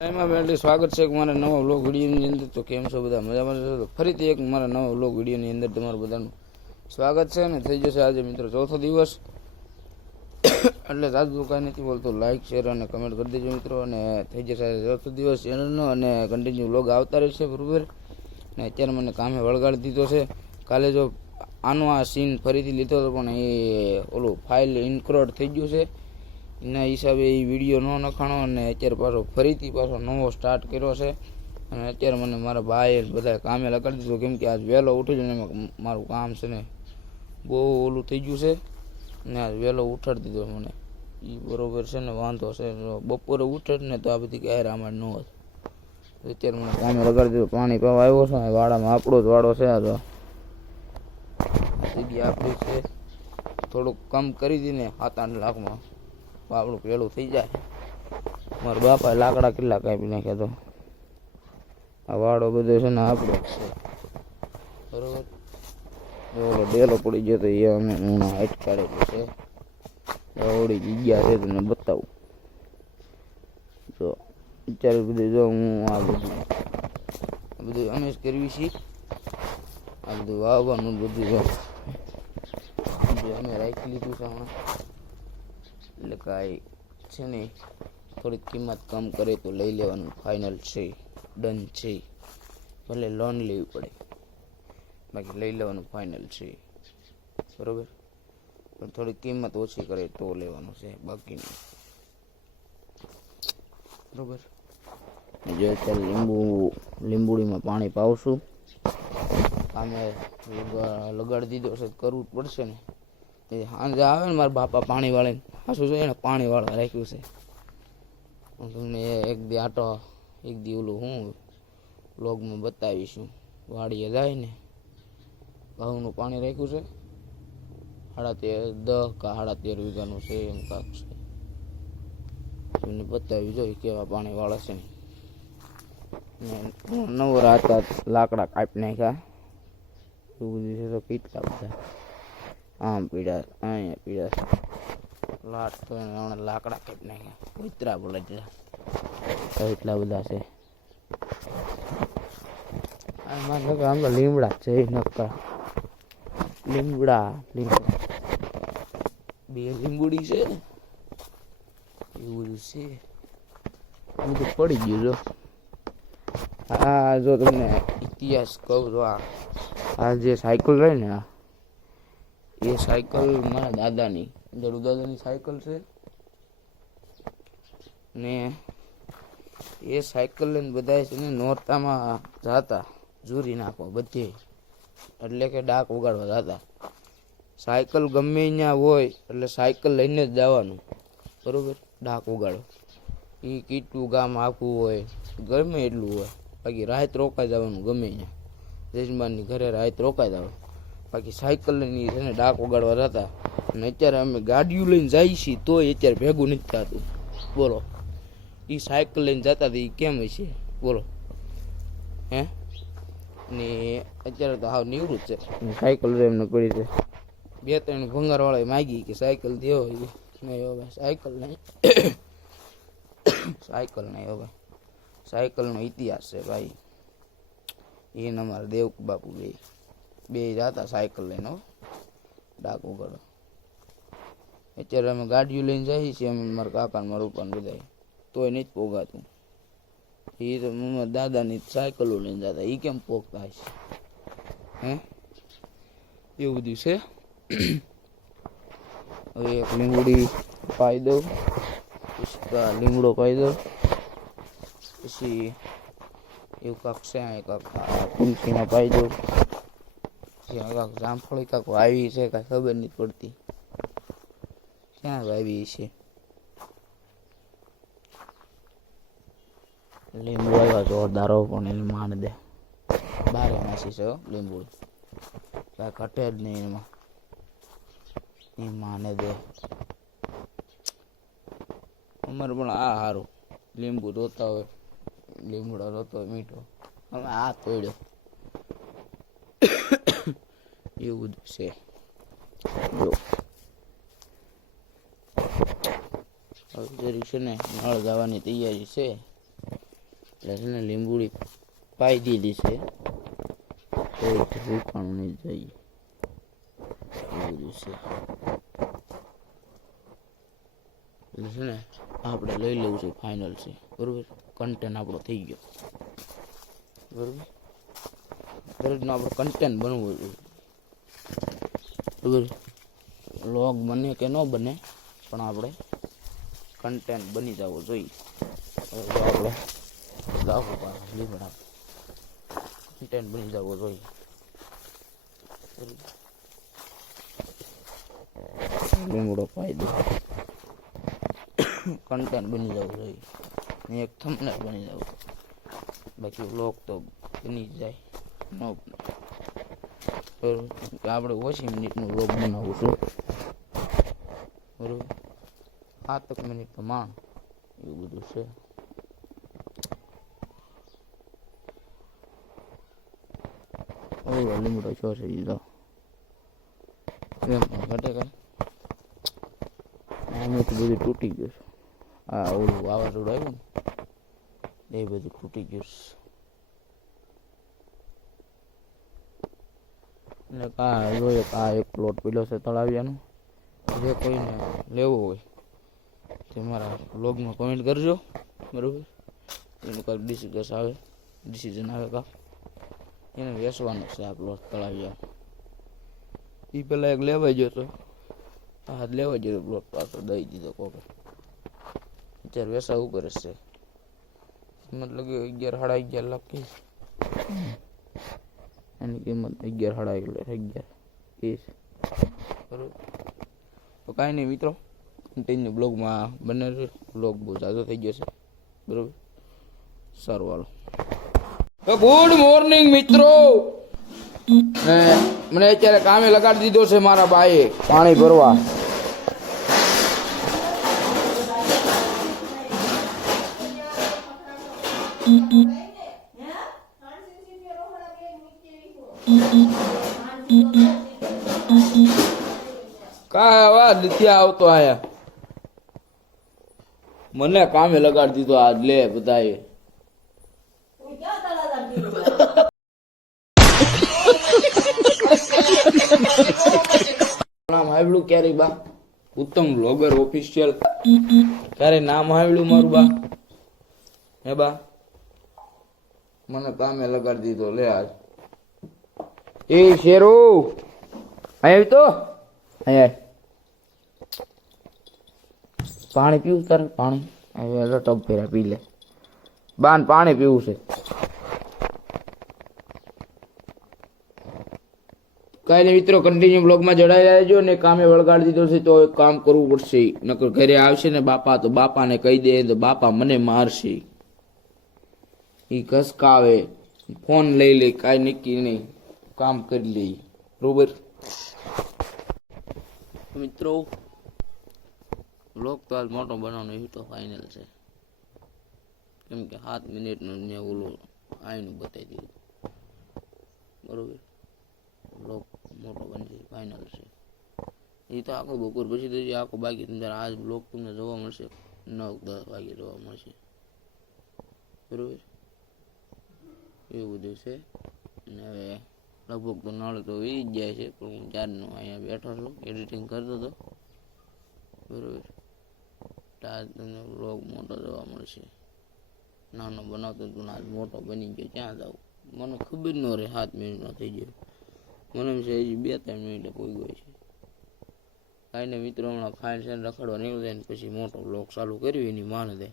સ્વાગત છે મારા નવા વ્લોગ વિડીયોની અંદર. તો કેમ છો બધા, મજામાં છો? તો ફરીથી એક મારા નવા વ્લોગ વિડીયોની અંદર તમારું બધાનું સ્વાગત છે. અને થઈ જશે આજે મિત્રો ચોથો દિવસ, એટલે આજુ કાંઈ નથી બોલતો. લાઇક, શેર અને કમેન્ટ કરી દેજો મિત્રો. અને થઈ જશે આજે ચોથો દિવસ ચેનલનો, અને કન્ટિન્યુ વ્લોગ આવતા રહેશે બરાબર. અને અત્યારે મને કામે વળગાડી દીધો છે. કાલે જો આનો આ સીન ફરીથી લીધો હતો, પણ એ ઓલું ફાઇલ ઇન્ક્રોડ થઈ ગયું છે, એના હિસાબે એ વિડીયો ન નખાણો. અને અત્યારે ફરીથી પાછો નવો સ્ટાર્ટ કર્યો છે. અને અત્યારે મને મારા ભાઈએ બધા કામે લગાડી દીધું, કેમ કે આજ વહેલો ઉઠી જઈને મારું કામ છે ને બહુ ઓલું થઈ ગયું છે. ને આજ વહેલો ઉઠાડી દીધો મને, એ બરાબર છે ને, વાંધો છે. બપોરે ઉઠે ને તો આ બધી ગેર આમાં ન હોત. અત્યારે મને કામે લગાડી દીધું. પાણી પીવા આવ્યો છે વાડામાં, આપણો જ વાડો છે. આ તો જગ્યા આપણી છે. થોડુંક કમ કરી દઈને 7-8 લાખમાં આપણું પેલું થઈ જાય. મારા બાપા લાકડા કેટલા કાપી નાખ્યા. તો આ વાડો બધો છે ને આપણો જ છે બરોબર. ઓલો ડેલો પડી ગયો તો એ અમે હું હાઈટ કાઢેલું છે. ઓડી જગ્યા છે તમને બતાવું. જો અત્યારે બધું જો હું આ બધું અમે જ કરવી છીએ. આ બધું વાવવાનું બધું જો અમે રાખી લીધું છે હમણાં. એટલે કાંઈ છે ને થોડીક કિંમત કમ કરે તો લઈ લેવાનું ફાઇનલ છે, ડન છે. ભલે લોન લેવી પડે, બાકી લઈ લેવાનું ફાઇનલ છે બરાબર. પણ થોડી કિંમત ઓછી કરે તો લેવાનું છે, બાકી નહીં બરાબર. જો અત્યારે લીંબુડીમાં પાણી પાવશું. કામે લગાડી દીધો છે, કરવું જ પડશે ને. એ સાંજે આવે ને મારા બાપા પાણી વાળીને હાસું છે એને પાણી વાળવા રાખ્યું છે. તમને એક દી આટો એક દી ઓલું હું વ્લોગમાં બતાવીશું. વાડીએ જાય ને ઘઉંનું પાણી રાખ્યું છે. 10 કે 13 વીઘાનું છે એમ કાંક છે. તમને બતાવી જોઈએ કેવા પાણી વાળે છે ને. નવરા હતા લાકડા કાપી નાખ્યા. એવું બધું છે. તો કેટલા બધા આમ પીડા, અહીંયા પીડા લાટ તો હમણાં લાકડા કાપી નાખ્યા. કૂતરા બોલે એટલા બધા છે. આમ તો લીમડા છે નક્કા. લીમડા બે લીંબુડી છે ને એવું બધું છે. બધું પડી ગયું જો. હા જો તમને ઇતિહાસ કહું તો આ જે સાયકલ રહી ને, એ સાયકલ મારા દાદાની દાદાની સાયકલ છે. ને એ સાયકલ લઈને બધા છે ને નોરતામાં જતા ઝૂરી નાખવા બધે, એટલે કે ડાક ઉગાડવા જતા. સાયકલ ગમે ત્યાં હોય એટલે સાયકલ લઈને જ જવાનું બરાબર, ડાક ઉગાડો. એ કેટલું ગામ આખું હોય, ગમે એટલું હોય, બાકી રાત રોકાઈ જવાનું. ગમે ત્યાં જજમાનની ઘરે રાત રોકાઈ જવાનું. બાકી સાયકલ લઈને છે ને ડાક ઉગાડવા જતા. અને અત્યારે અમે ગાડીઓ લઈને જઈએ છીએ તોય અત્યારે ભેગું નથી થતું બોલો. એ સાયકલ લઈને જતા હતા એ કેમ હશે બોલો હે. ને અત્યારે તો હાવ નિવૃત્ત છે. સાયકલ એમને પડી છે. 2-3 ભંગારવાળાએ માગી કે સાયકલ દેવો. નહીં હવે સાયકલ નહીં, સાયકલ નહીં હવે. સાયકલનો ઇતિહાસ છે ભાઈ. એને અમારા દેવક બાપુ બે જતા સાયકલ લઈને ડાક ઉગાડો. અત્યારે અમે ગાડીઓ લઈને જઈએ છીએ અમે, મારા કાકા મારા રૂપાને બધા, તોય નથી પોગાતું. એ તો દાદાની સાયકલો લઈને જતા, એ કેમ પોગતા હશે હે. એવું બધું છે. હવે એક લીંબુડી પાઈ દઉં, લીમડો પાઈ દઉં. પછી એવું કાંક છે કાંક તુલસીમાં પાઈ દઉં. કાંક જામફળી કાંક વાવી છે, કાંઈ ખબર નથી પડતી ક્યાં વાવી છે. લીંબુ આવ્યા જોરદાર, પણ એને માન દે 12 માસી છે લીંબુ, કાંઈ ઘટે જ નહીં એમાં. એ માને દે. અમારે પણ આ સારું લીંબુ રોતા હોય, લીમડો રોતો હોય મીઠો. અમે આ તોડ્યો એવું બધું છે જો. જરી છે ને નળ જવાની તૈયારી છે. એટલે છે ને લીંબુડી પાઈ દીધી છે, કોઈ રોકાણું નહીં જાય એવું બધું છે. એટલે છે ને આપણે લઈ લેવું છે, ફાઇનલ છે બરોબર. કન્ટેન્ટ આપણો થઈ ગયો બરોબર. દરેકનો આપણે કન્ટેન્ટ બનવું જોઈએ બરોબર. વ્લોગ બને કે ન બને પણ આપણે કન્ટેન્ટ બની જવું જોઈએ. આપણે દાખલો લીમડા કન્ટેન્ટ બની જવું જોઈએ. લીમડો પાઈ દો, કન્ટેન્ટ બની જવું જોઈએ. એક થંબનેલ બની જવું, બાકી વ્લોગ તો બની જાય ન બને બરોબર. આપણે ઓછી મિનિટનો વ્લોગ બનાવું છું બરોબર. 7 મિનિટ તો માંડ એવું બધું છે. લીમડો છો છે દીધો એમ ઘટે કરે આમાં તો બધું તૂટી ગયું છે. હા ઓલું વાવાઝોડું આવ્યું ને એ બધું તૂટી ગયું છે. એટલે કા જોઈએ આ એક પ્લોટ પીલો છે તળાવિયાનો. જે કોઈને લેવો હોય તે મારા બ્લોગમાં કોમેન્ટ કરજો બરાબર. એનું કાંઈક ડિસિઝન આવે કાંક એને વેચવાનો છે આ પ્લોટ તળાવિયા. એ પેલા એક લેવાઈ ગયો તો હાથ લેવાઈ ગયો પ્લોટ, પાછો દઈ દીધો કોકે. અત્યારે વેસાવું કરે છે, મતલબ કે 11-11.5 લાખ કે એની કિંમત 11.5 બરોબર. તો કાંઈ નહીં મિત્રો, કન્ટિન્યુ બ્લોગમાં બને છે. બ્લોગ બહુ ઝાઝો થઈ ગયો છે બરોબર. સારું હાલો. તો ગુડ મોર્નિંગ મિત્રો. મને અત્યારે કામે લગાડી દીધો છે મારા ભાઈએ પાણી ભરવા. કાંઈ અવાજ નથી આવતો આયા. મને કામે લગાડી દીધો આજ લે બધાએ. નામ હાવડું ક્યારે બા? ઉત્તમ બ્લોગર ઓફિશિયલ ક્યારે નામ હાવડું મારું બા? હે બા મને કામે લગાડી દીધો લે આજ. એ શેરો અહીંયા તો અહીંયા પાણી પીવું તારે? પાણી ટબ ફેરા પી લે બાન, પાણી પીવું છે. કાંઈ નહીં મિત્રો, કન્ટિન્યુ બ્લોગમાં જોડાઈ રહેજો. ને કામે વળગાડી દીધો છે તો એક કામ કરવું પડશે, નકર ઘરે આવશે ને બાપા તો બાપાને કહી દે તો બાપા મને મારશે. એ ઘસકાવે, ફોન લઈ લે, કાંઈ નક્કી નહીં, કામ કરી લે બરોબર. મિત્રો બ્લોગ તો આજ મોટો બનાવવાનો એ તો ફાઇનલ છે, કેમ કે 7 મિનિટનું ને ઓલું આઈનું બતાવી દીધું બરોબર. બ્લોગ મોટો બની ફાઇનલ છે. એ તો આખો બપોર પછી તો આખો બાકી તમને આજ બ્લોગ તમને જોવા મળશે 9-10 વાગે જોવા મળશે બરોબર. એવું બધું છે. અને હવે લગભગ તો નળ તો વી જ જાય છે, પણ હું ચારનો અહીંયા બેઠો છું, એડિટિંગ કરતો હતો બરોબર. આજ તમને બ્લોગ મોટો જોવા મળશે. નાનો બનાવતો હતો ને આજ મોટો બની ગયો. ક્યાં જાવ મને ખબર ન રહે. 7 મિનિટનો થઈ ગયો મને એમ છે હજી 2-3 મિનિટે કોઈ ગયો છે. કાંઈ ને મિત્રો હમણાં ખાઈને છે રખડવા નીકળી જાય ને પછી મોટો બ્લોગ ચાલુ કર્યું એની માને દે.